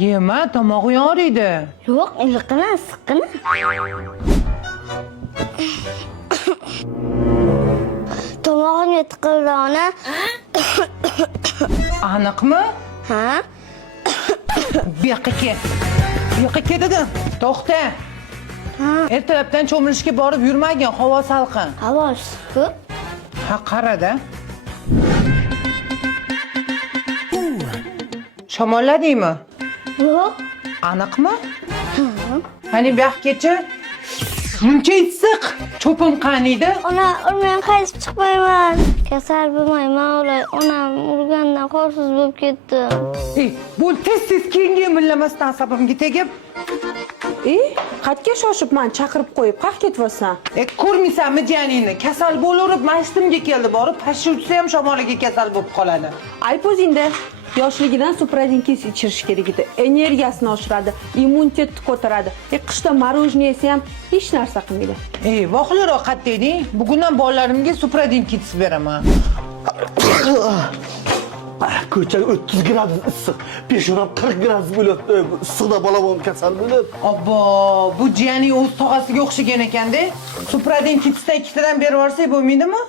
Yema, tomog'ing og'riydi. Yo'q, iliqqina, issiqqina. Tomog'imga tiqildi ona. Aniqmi? Ha? Bu yoqqa kel. Bu yoqqa kel dedim. To'xta. Ertalabdan cho'milishga borib yurmagin, havo salqin. Havo issiq. Ha, qarada. Shamolladingmi? Yo'q. Aniqmi? Hani bu yoqqacha buncha issiq. Cho'pim qaniydi? Ona, men qaytib chiqmayman. Kasal bo'lmayman, o'lay. Onam urgandan holsiz bo'lib ketdi. Bu tez keyingi eminlamasdan asabimga tegib. Qayerga shoshibman, chaqirib qo'yib, qayerga ketyapsan? Ko'rmaysanmi jiyaningni? Kasal bo'lib, mashtimga keldi, borib pashsha uchsa ham shamoliga kasal bo'lib qoladi. Ayb o'zingda. Yoshligidan supradinkis ichirish kerak edi. Energiyasini oshiradi, immunitetni ko'taradi. Qishda morojniy yesa ham hech narsa qilmaydi. Vohliroq qatding. Bugundan bolalarimga supradinkis beraman. Ko'cha 30 gradus issiq, peshonam 40 gradus bo'lyapti. Issiqda bolam kasal bo'lib. Obbo, bu jiyaning o'z tog'asiga o'xshagan ekan-da. Supradinkisdan ikkitadan berib yuborsak bo'lmaydimi?